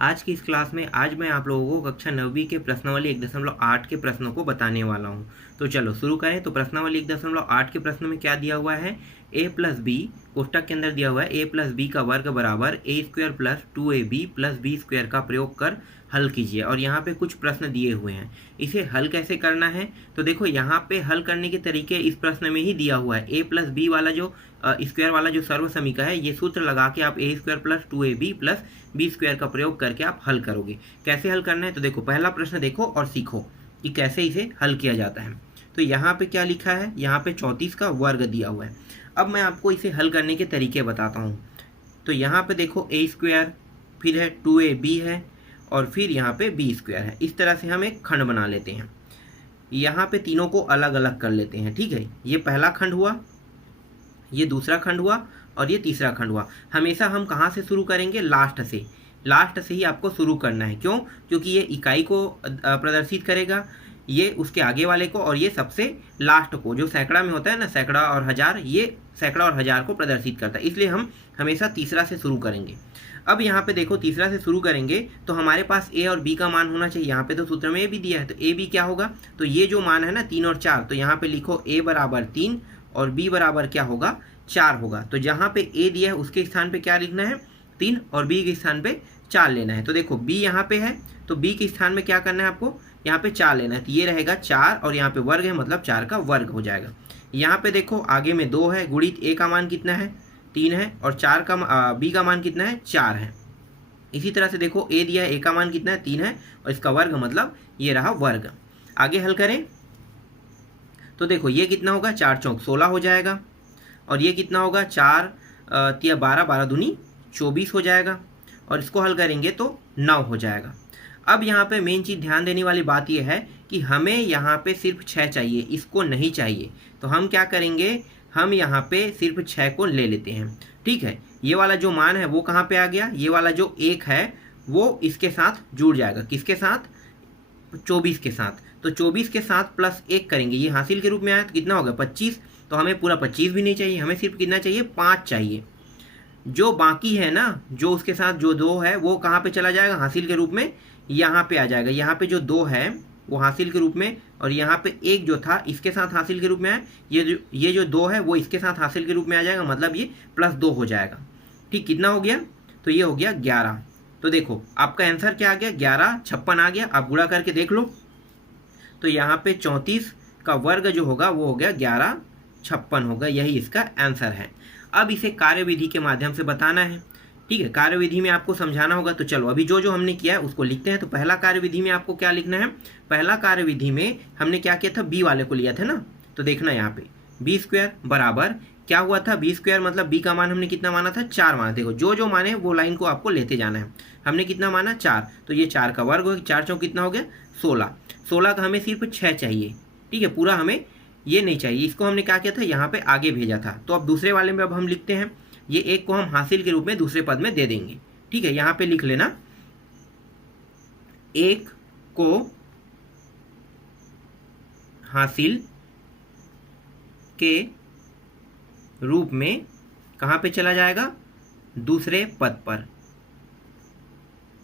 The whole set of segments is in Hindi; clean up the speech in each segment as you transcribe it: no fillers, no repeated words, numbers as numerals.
आज की इस क्लास में आज मैं आप लोगों को कक्षा 9वीं के प्रश्नावली 1.8 के प्रश्नों को बताने वाला हूं। तो चलो शुरू करें। तो प्रश्नावली 1.8 के प्रश्न में क्या दिया हुआ है, a प्लस बी कोष्टक के अंदर दिया हुआ है a प्लस बी का वर्ग बराबर a square plus 2ab plus b square का प्रयोग कर हल कीजिए। और यहाँ पे कुछ प्रश्न दिए हुए हैं, इसे हल कैसे करना है। तो देखो यहाँ पे हल करने के तरीके इस प्रश्न में ही दिया हुआ है। a प्लस बी वाला जो स्क्वायर वाला जो सर्व समीकरण है, ये सूत्र लगा के आप a square plus 2ab plus b square का प्रयोग करके आप हल करोगे। कैसे हल करना है, तो देखो पहला प्रश्न देखो और सीखो कि कैसे इसे हल किया जाता है। तो यहाँ पे क्या लिखा है, यहाँ पे 34 का वर्ग दिया हुआ है। अब मैं आपको इसे हल करने के तरीके बताता हूँ। तो यहाँ पे देखो a स्क्वायर, फिर है 2ab है, और फिर यहाँ पे बी स्क्वायर है। इस तरह से हम एक खंड बना लेते हैं। यहाँ पे तीनों को अलग अलग कर लेते हैं, ठीक है। ये पहला खंड हुआ, ये दूसरा खंड हुआ, और ये तीसरा खंड हुआ। हमेशा हम कहाँ से शुरू करेंगे, लास्ट से। लास्ट से ही आपको शुरू करना है। क्यों? क्योंकि ये इकाई को प्रदर्शित करेगा, ये उसके आगे वाले को, और ये सबसे लास्ट को, जो सैकड़ा में होता है ना, सैकड़ा और हजार, ये सैकड़ा और हजार को प्रदर्शित करता है। इसलिए हम हमेशा तीसरा से शुरू करेंगे। अब यहाँ पे देखो तीसरा से शुरू करेंगे तो हमारे पास a और b का मान होना चाहिए। यहाँ पे तो सूत्र में a भी दिया है, तो a b क्या होगा, तो ये जो मान है ना 3 और 4, तो यहाँ पे लिखो a बराबर 3 और b बराबर क्या होगा, 4 होगा। तो जहाँ पे a दिया है उसके स्थान पे क्या लिखना है, 3, और b के स्थान पे 4 लेना है। तो देखो b यहाँ पे है, तो b के स्थान में क्या करना है आपको, यहाँ पे 4 लेना है। तो ये रहेगा 4, और यहाँ पे वर्ग है मतलब 4 का वर्ग हो जाएगा। यहाँ पे देखो आगे में 2 है, गुणित a का मान कितना है, 3 है, और 4 का b का मान कितना है, 4 है। इसी तरह से देखो a दिया है, a का मान कितना है, 3 है, और इसका वर्ग मतलब ये रहा वर्ग। आगे हल करें तो देखो ये कितना होगा, 4 चौक 16 हो जाएगा, और ये कितना होगा, 4 तिया 12, 12 दूनी 24 हो जाएगा, और इसको हल करेंगे तो 9 हो जाएगा। अब यहाँ पे मेन चीज़ ध्यान देने वाली बात यह है कि हमें यहाँ पे सिर्फ 6 चाहिए, इसको नहीं चाहिए। तो हम क्या करेंगे, हम यहाँ पे सिर्फ 6 को ले लेते हैं, ठीक है। ये वाला जो मान है वो कहाँ पे आ गया, ये वाला जो 1 है वो इसके साथ जुड़ जाएगा, किसके साथ, 24 के साथ। तो 24 के साथ प्लस 1 करेंगे, ये हासिल के रूप में आया तो कितना होगा, 25। तो हमें पूरा 25 भी नहीं चाहिए, हमें सिर्फ कितना चाहिए, 5 चाहिए। जो बाकी है ना, जो उसके साथ जो 2 है वो कहाँ पे चला जाएगा, हासिल के रूप में यहाँ पे आ जाएगा। यहाँ पे जो 2 है वो हासिल के रूप में, और यहाँ पे 1 जो था इसके साथ हासिल के रूप में है, ये जो 2 है वो इसके साथ हासिल के रूप में आ जाएगा, मतलब ये +2 हो जाएगा। ठीक, कितना हो गया, तो ये हो गया 11। तो देखो आपका आंसर क्या आ गया, 11 56 आ गया। आप गुणा करके देख लो, तो यहाँ पे 34 का वर्ग जो होगा वो हो गया 11 56 होगा, यही इसका आंसर है। अब इसे कार्यविधि के माध्यम से बताना है, ठीक है। कार्यविधि में आपको समझाना होगा। तो चलो अभी जो हमने किया है उसको लिखते हैं। तो पहला कार्यविधि में आपको क्या लिखना है, पहला कार्यविधि में हमने क्या किया था, बी वाले को लिया था ना। तो देखना यहाँ पे बी स्क्वायर बराबर क्या हुआ था, बी स्क्वायर मतलब बी का मान हमने कितना माना था, 4 माना। देखो जो माने वो लाइन को आपको लेते जाना है। हमने कितना माना, 4, तो ये 4 का वर्ग हो गया, 4 चौक कितना हो गया, 16। 16 का हमें सिर्फ 6 चाहिए, ठीक है, पूरा हमें ये नहीं चाहिए। इसको हमने क्या किया था, यहाँ पे आगे भेजा था। तो अब दूसरे वाले में अब हम लिखते हैं, ये 1 को हम हासिल के रूप में दूसरे पद में दे देंगे, ठीक है। यहाँ पे लिख लेना 1 को हासिल के रूप में कहाँ पे चला जाएगा, दूसरे पद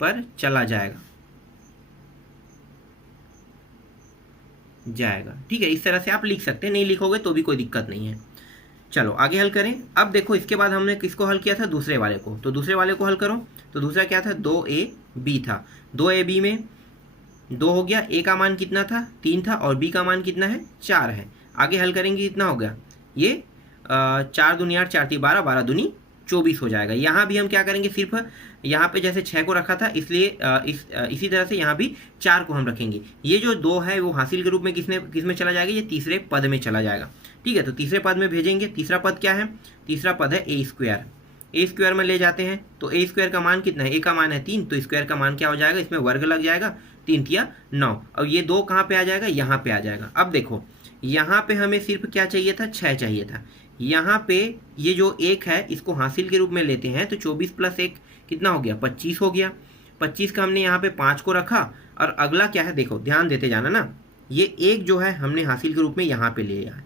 पर चला जाएगा, ठीक है। इस तरह से आप लिख सकते हैं, नहीं लिखोगे तो भी कोई दिक्कत नहीं है। चलो आगे हल करें। अब देखो इसके बाद हमने किसको हल किया था, दूसरे वाले को। तो दूसरे वाले को हल करो। तो दूसरा क्या था, 2ab था। 2ab में 2 हो गया, a का मान कितना था, 3 था, और b का मान कितना है, 4 है। आगे हल करेंगे, कितना हो गया, ये 4 दूनी 8, 4 3 12, 12 दूनी 24 हो जाएगा। यहाँ भी हम क्या करेंगे, सिर्फ यहाँ पे जैसे 6 को रखा था, इसलिए इसी तरह से यहाँ भी 4 को हम रखेंगे। ये जो 2 है वो हासिल के रूप में किसमें चला जाएगा, ये तीसरे पद में चला जाएगा, ठीक है। तो तीसरे पद में भेजेंगे। तीसरा पद क्या है, तीसरा पद है a स्क्वायर। a स्क्वायर में ले जाते हैं, तो a स्क्वायर का मान कितना है, a का मान है 3, तो स्क्वायर का मान क्या हो जाएगा, इसमें वर्ग लग जाएगा, 3 तिया 9। और ये 2 कहाँ पे आ जाएगा, यहाँ पे आ जाएगा। अब देखो यहाँ पे हमें सिर्फ क्या चाहिए था, 6 चाहिए था। यहाँ पे ये जो 1 है इसको हासिल के रूप में लेते हैं, तो 24 + 1 कितना हो गया, 25 हो गया। 25 का हमने यहाँ पे 5 को रखा, और अगला क्या है, देखो ध्यान देते जाना ना, ये 1 जो है हमने हासिल के रूप में यहाँ पे ले लिया है।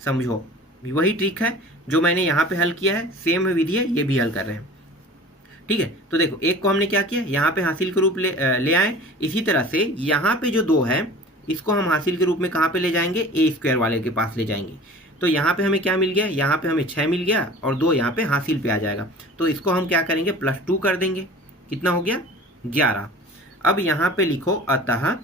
समझो, वही ट्रिक है जो मैंने यहाँ पे हल किया है, सेम विधि है, ये भी हल कर रहे हैं, ठीक है। तो देखो एक को हमने क्या किया, यहाँ पे हासिल के रूप ले आए। इसी तरह से यहाँ पे जो 2 है इसको हम हासिल के रूप में कहाँ पे ले जाएंगे, ए स्क्वायर वाले के पास ले जाएंगे। तो यहाँ पे हमें क्या मिल गया, यहाँ पे हमें 6 मिल गया और 2 यहाँ पे हासिल पे आ जाएगा। तो इसको हम क्या करेंगे, +2 कर देंगे। कितना हो गया, 11। अब यहाँ पे लिखो अतः,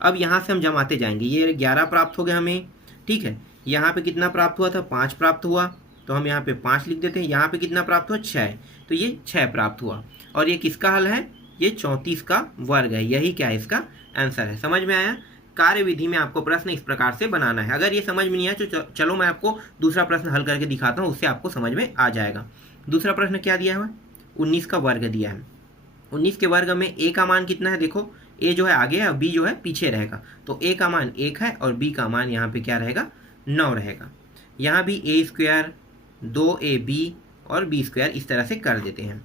अब यहाँ से हम जमाते जाएंगे। ये 11 प्राप्त हो गया हमें, ठीक है। यहाँ पे कितना प्राप्त हुआ था, 5 प्राप्त हुआ, तो हम यहाँ पे 5 लिख देते हैं। यहाँ पे कितना प्राप्त हुआ, 6, तो ये 6 प्राप्त हुआ। और ये किसका हल है, ये 34 का वर्ग है। यही क्या है, इसका आंसर है। समझ में आया। कार्य विधि में आपको प्रश्न इस प्रकार से बनाना है। अगर ये समझ में नहीं आया तो चलो मैं आपको दूसरा प्रश्न हल करके दिखाता हूँ, उससे आपको समझ में आ जाएगा। दूसरा प्रश्न क्या दिया है, 19 का वर्ग दिया है। 19 के वर्ग में ए का मान कितना है, देखो ए जो है आगे है और बी जो है पीछे रहेगा। तो ए का मान 1 है और बी का मान यहाँ पे क्या रहेगा, 9 रहेगा। यहाँ भी ए स्क्वायर 2ab और बी स्क्वायर इस तरह से कर देते हैं,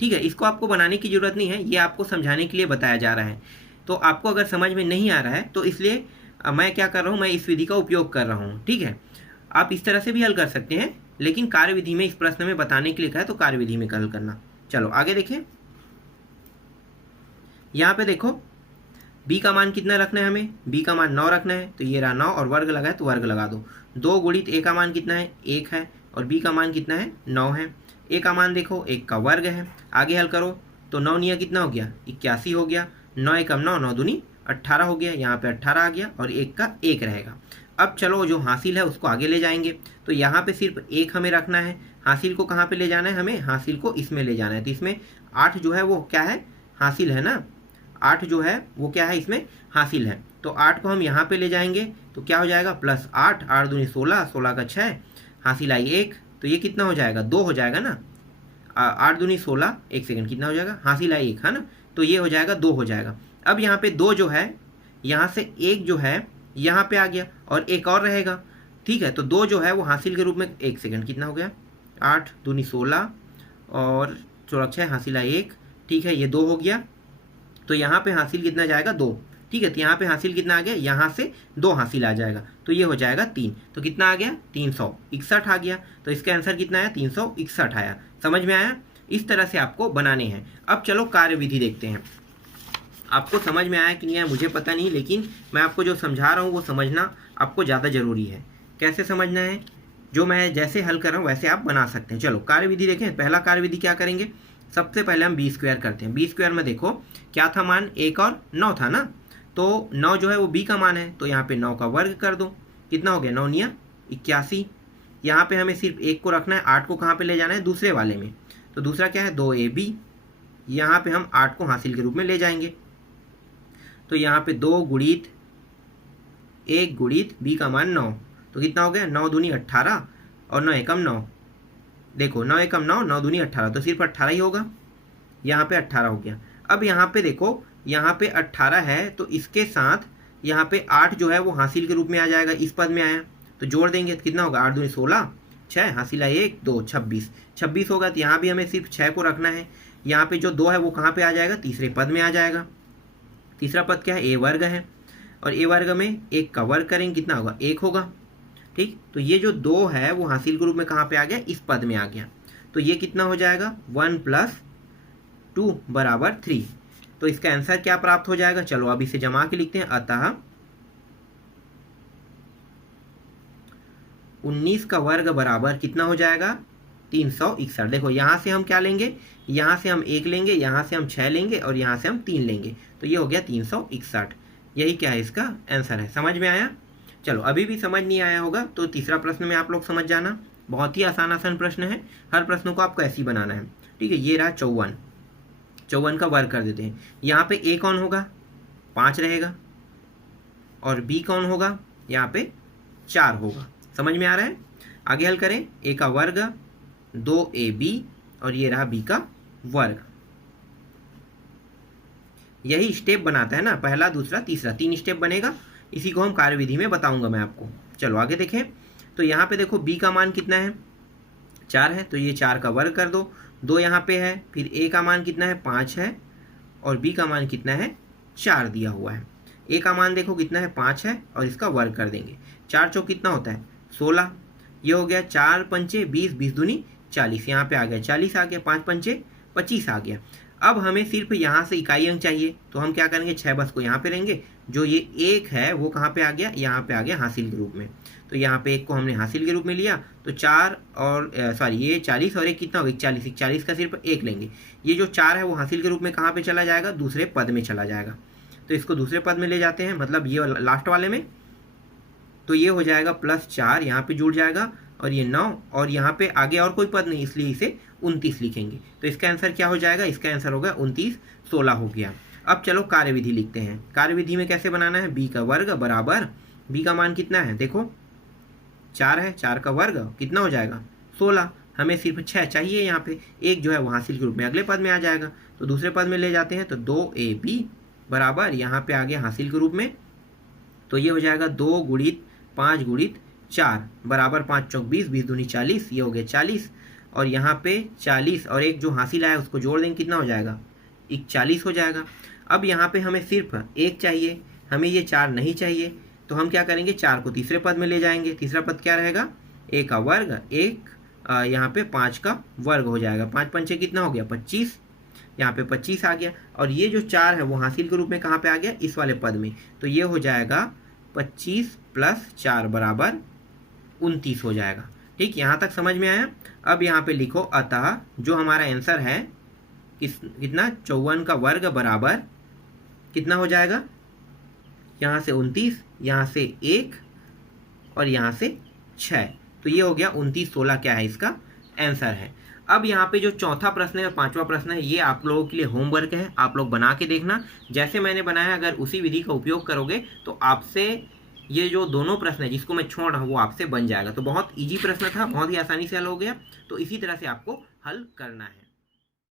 ठीक है। इसको आपको बनाने की ज़रूरत नहीं है, ये आपको समझाने के लिए बताया जा रहा है। तो आपको अगर समझ में नहीं आ रहा है तो इसलिए मैं क्या कर रहा हूँ, मैं इस विधि का उपयोग कर रहा हूँ, ठीक है। आप इस तरह से भी हल कर सकते हैं, लेकिन कार्यविधि में इस प्रश्न में बताने के लिए कहा है तो कार्यविधि में हल करना। चलो आगे देखें। यहाँ पे देखो b का मान कितना रखना है हमें, b का मान 9 रखना है। तो ये रहा 9 और वर्ग लगा है तो वर्ग लगा दो। 2 गुणित a का मान कितना है, 1 है और b का मान कितना है, 9 है। a का मान देखो 1 का वर्ग है। आगे हल करो तो 9 निया कितना हो गया, 81 हो गया। 9 एकम 9, 9 दूनी 18 हो गया। यहाँ पे 18 आ गया और 1 का 1 रहेगा। अब चलो जो हासिल है उसको आगे ले जाएंगे। तो यहाँ पे सिर्फ 1 हमें रखना है। हासिल को कहाँ पे ले जाना है, हमें हासिल को इसमें ले जाना है। तो इसमें 8 जो है वो क्या है, हासिल है ना। 8 जो है वो क्या है, इसमें हासिल है। तो 8 को हम यहाँ पे ले जाएंगे तो क्या हो जाएगा, +8, 8 दूनी 16, 16 का 6, हासिल आई 1। तो ये कितना हो जाएगा, 2 हो जाएगा ना। 8 दूनी 16, 1 सेकंड कितना हो जाएगा, हासिल आई 1 है ना। तो ये हो जाएगा 2 हो जाएगा। अब यहाँ पे 2 जो है, यहाँ से 1 जो है यहाँ पे आ गया और 1 और रहेगा, ठीक है। तो 2 जो है वो हासिल के रूप में, 1 सेकंड कितना हो गया, 8 दूनी 16 और 16 6, हासिल आई 1, ठीक है। ये 2 हो गया। तो यहाँ पे हासिल कितना जाएगा, 2, ठीक है। तो यहाँ पे हासिल कितना आ गया, यहाँ से 2 हासिल आ जाएगा तो ये हो जाएगा 3। तो कितना आ गया, 361 आ गया। तो इसका आंसर कितना आया, 361 आया। समझ में आया। इस तरह से आपको बनाने हैं। अब चलो कार्यविधि देखते हैं। आपको समझ में आया कि नहीं आया मुझे पता नहीं, लेकिन मैं आपको जो समझा रहा हूँ वो समझना आपको ज़्यादा ज़रूरी है। कैसे समझना है, जो मैं जैसे हल कर रहा हूँ वैसे आप बना सकते हैं। चलो कार्यविधि देखें। पहला कार्यविधि क्या करेंगे, सबसे पहले हम b स्क्वायर करते हैं। b स्क्वायर में देखो क्या था मान, 1 और 9 था ना। तो 9 जो है वो b का मान है, तो यहाँ पे 9 का वर्ग कर दो। कितना हो गया, 9 निया 81। यहाँ पे हमें सिर्फ 1 को रखना है, 8 को कहाँ पे ले जाना है, दूसरे वाले में। तो दूसरा क्या है, 2ab। यहाँ पे हम 8 को हासिल के रूप में ले जाएंगे। तो यहाँ पे 2 गुणित 1 गुणित b का मान 9, तो कितना हो गया, 9 दूनी 18 और 9 एकम 9। देखो 9 एकम 9, 9 दूनी 18, तो सिर्फ 18 ही होगा। यहाँ पे 18 हो गया। अब यहाँ पे देखो, यहाँ पे 18 है तो इसके साथ यहाँ पे 8 जो है वो हासिल के रूप में आ जाएगा, इस पद में आया तो जोड़ देंगे तो कितना होगा, 8 दूनी 16, 6 हासिल आई 1 2, 26 होगा। तो यहाँ भी हमें सिर्फ 6 को रखना है। यहाँ पे जो 2 है वो कहाँ पे आ जाएगा, तीसरे पद में आ जाएगा। तीसरा पद क्या है, ए वर्ग है और ए वर्ग में 1 का वर्ग करेंगे, कितना होगा, 1 होगा, ठीक। तो ये जो 2 है वो हासिल के रूप में कहाँ पे आ गया, इस पद में आ गया। तो ये कितना हो जाएगा, 1 + 2 बराबर 3। तो इसका आंसर क्या प्राप्त हो जाएगा, चलो अब इसे जमा के लिखते हैं। अतः 19 का वर्ग बराबर कितना हो जाएगा, 361। देखो यहाँ से हम क्या लेंगे, यहाँ से हम 1 लेंगे, यहाँ से हम 6 लेंगे और यहाँ से हम 3 लेंगे, तो ये हो गया 361। यही क्या है, इसका आंसर है। समझ में आया। चलो अभी भी समझ नहीं आया होगा तो तीसरा प्रश्न में आप लोग समझ जाना। बहुत ही आसान प्रश्न है, हर प्रश्नों को आपको ऐसे ही बनाना है, ठीक है। ये रहा 54 का वर्ग कर देते हैं। यहाँ पे a कौन होगा, 5 रहेगा और b कौन होगा, यहाँ पे 4 होगा। समझ में आ रहा है। आगे हल करें, a का वर्ग 2ab और ये रहा b का वर्ग। यही स्टेप बनाता है ना, पहला दूसरा तीसरा, 3 स्टेप बनेगा। इसी को हम कार्यविधि में बताऊंगा मैं आपको। चलो आगे देखें। तो यहाँ पे देखो b का मान कितना है, 4 है, तो ये 4 का वर्ग कर दो। 2 यहाँ पे है, फिर a का मान कितना है, 5 है और b का मान कितना है, 4 दिया हुआ है। a का मान देखो कितना है, 5 है और इसका वर्ग कर देंगे। 4 चौक कितना होता है, 16। ये हो गया 4 पंचे 20, 20 दूनी 40, यहाँ पे आ गया 40 आ गया, 5 पंचे 25 आ गया। अब हमें सिर्फ यहाँ से इकाई अंक चाहिए, तो हम क्या करेंगे, 6 बस को यहाँ पे रहेंगे, जो ये 1 है वो कहाँ पे आ गया, यहाँ पे आ गया हासिल के रूप में। तो यहाँ पे 1 को हमने हासिल के रूप में लिया, तो 4 और ये 40 और 1 कितना होगा, 41, 41 का सिर्फ 1 लेंगे। ये जो 4 है वो हासिल के रूप में कहाँ पे चला जाएगा, दूसरे पद में चला जाएगा। तो इसको दूसरे पद में ले जाते हैं, मतलब ये लास्ट वाले में, तो ये हो जाएगा +4, यहाँ पे जुड़ जाएगा, और ये 9, और यहाँ पे आगे और कोई पद नहीं, इसलिए इसे 29 लिखेंगे। तो इसका आंसर क्या हो जाएगा, इसका आंसर होगा 29, 16 हो गया। अब चलो कार्यविधि लिखते हैं। कार्यविधि में कैसे बनाना है, b का वर्ग बराबर, b का मान कितना है, देखो 4 है, 4 का वर्ग कितना हो जाएगा 16, हमें सिर्फ 6 चाहिए, यहाँ पे 1 जो है वो हासिल के रूप में अगले पद में आ जाएगा, तो दूसरे पद में ले जाते हैं। तो 2ab बराबर, यहाँ पे आ गया हासिल के रूप में, तो ये हो जाएगा 2 गुणित 5 गुणित 4 बराबर 5 चौक 20, 20 दूनी 40, ये हो गया 40, और यहाँ पे 40 और 1 जो हासिल आया उसको जोड़ देंगे, कितना हो जाएगा 41 हो जाएगा। अब यहाँ पे हमें सिर्फ 1 चाहिए, हमें ये 4 नहीं चाहिए, तो हम क्या करेंगे, 4 को तीसरे पद में ले जाएंगे। तीसरा पद क्या रहेगा, a का वर्ग, 1 यहाँ पे 5 का वर्ग हो जाएगा, 5 पंचे कितना हो गया 25, यहाँ पे 25 आ गया, और ये जो 4 है वो हासिल के रूप में कहाँ पे आ गया, इस वाले पद में, तो ये हो जाएगा 25 + 4 बराबर 29 हो जाएगा। ठीक, यहाँ तक समझ में आया। अब यहाँ पे लिखो, अतः जो हमारा आंसर है कितना, 54 का वर्ग बराबर कितना हो जाएगा, यहाँ से 29, यहाँ से 1 और यहाँ से 6, तो ये हो गया 29, 16 क्या है इसका आंसर है। अब यहाँ पे जो चौथा प्रश्न है और पांचवा प्रश्न है, ये आप लोगों के लिए होमवर्क है, आप लोग बना के देखना जैसे मैंने बनाया। अगर उसी विधि का उपयोग करोगे तो आपसे ये जो दोनों प्रश्न है जिसको मैं छोड़ रहा हूँ वो आपसे बन जाएगा। तो बहुत इजी प्रश्न था, बहुत ही आसानी से हल हो गया। तो इसी तरह से आपको हल करना है।